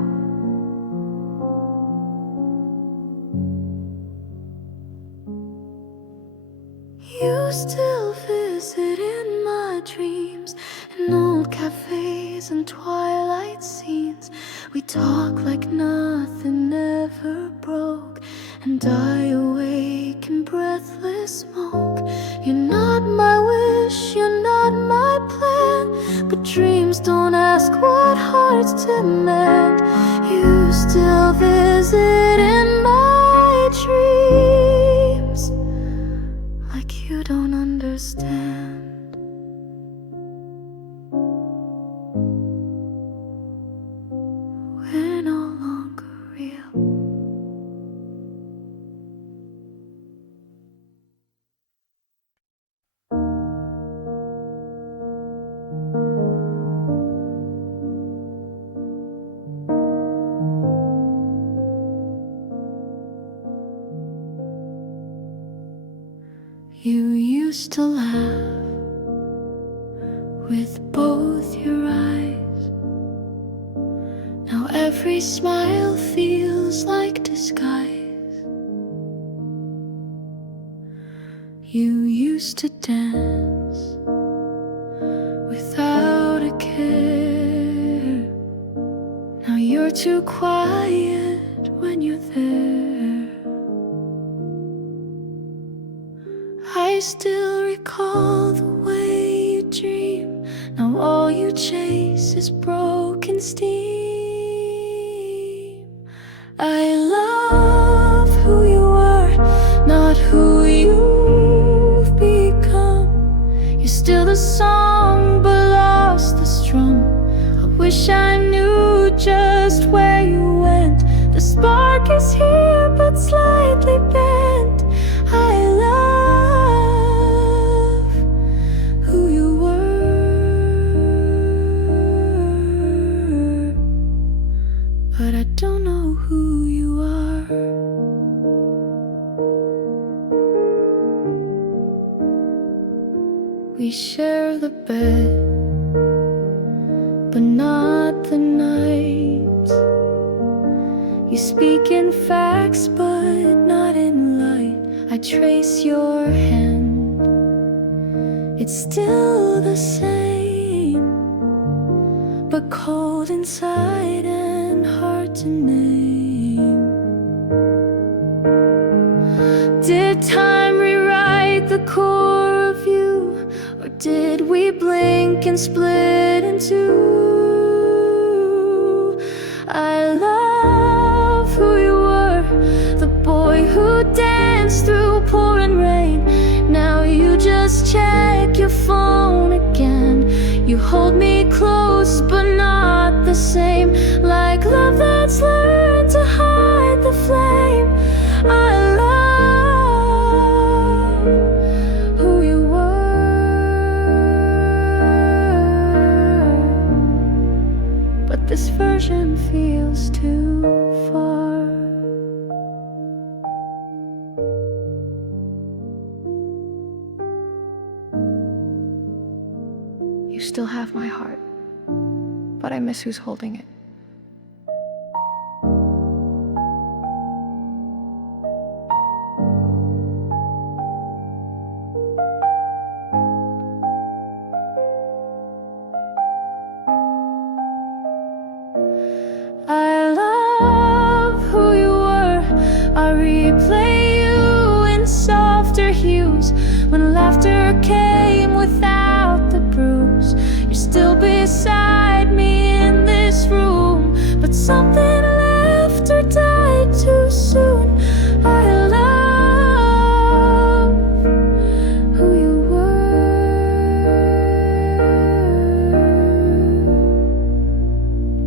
You still visit in my dreams, in old cafes and twilight scenes. We talk like nothing ever broke, and I awake in breathless smoke. You're not my wish, you're not my plan, but dreams don't ask what hearts demand. You still visit in my dreams, like you don't understand. We're no longer real. You used to laugh with both your eyes. Now every smile feels like disguise. You used to dance without a care. Now you're too quiet when you're there. I still recall the way you dream. Now all you chase is broken steam. I love who you are, not who you've become. You're still the song, but lost the strum. I wish I knew just where you went. The spark is here, but slightly bent. I love who you were, but I don't know who you are. We share the bed, but not the nights. You speak in facts, but not in light. I trace your hand, it's still the same, but cold inside and hard to name. Did time rewrite the core of you, or did we blink and split in two? I love who you were, the boy who danced through pouring rain. Now you just check your phone again. You still have my heart, but I miss who's holding it. I love who you were. I replay you in softer hues. When laughter came without the bruise, you're still beside me in this room. But something left or died too soon. I love who you were,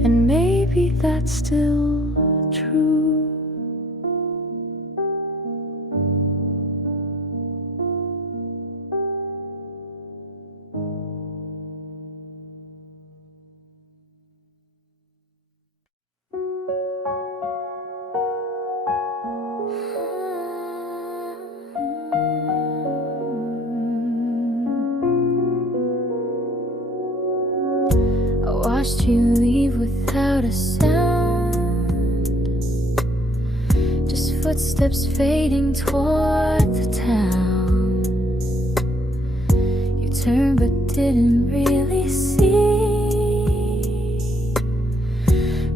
and maybe that's still true. I watched you leave without a sound, just footsteps fading toward the town. You turned but didn't really see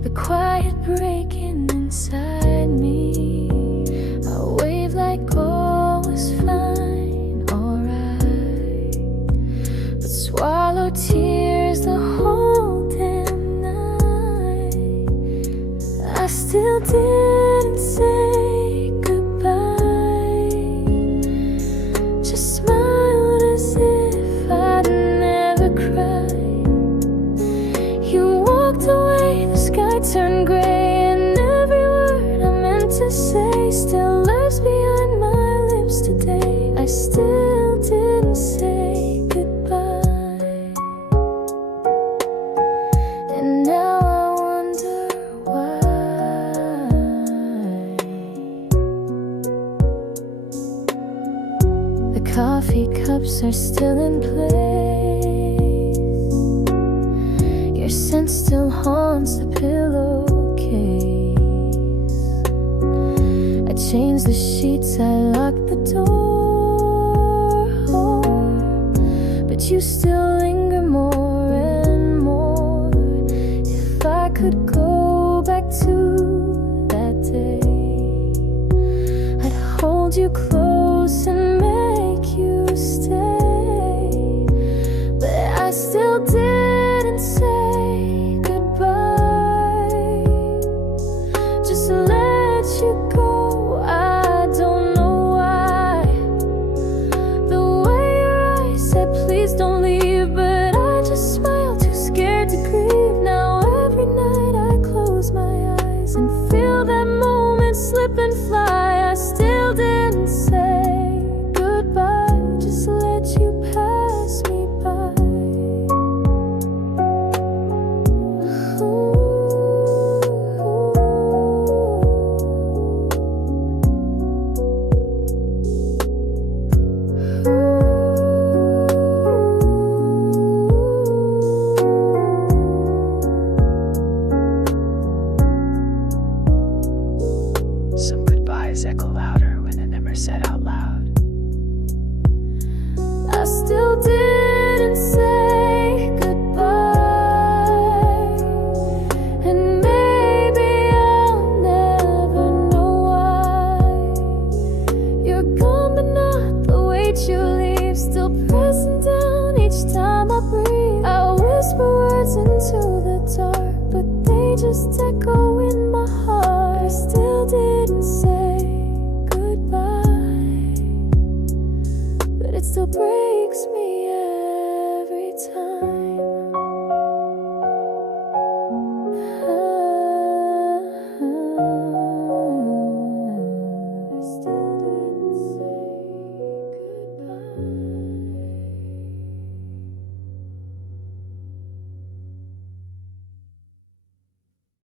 the quiet breaking inside me. I waved like all was fine, alright, but swallowed tears the whole damn night. I still didn't say goodbye, just smiled as if I'd never cried. You walked away, the sky turned gray, and every word I meant to say still lives behind my lips today. I still didn't say goodbye, and now I wonder why. The coffee cups are still in place, your scent still haunts the pillowcase. I changed the sheets, I locked the door, but you still linger more and more. If I could go back to that day, I'd hold you close and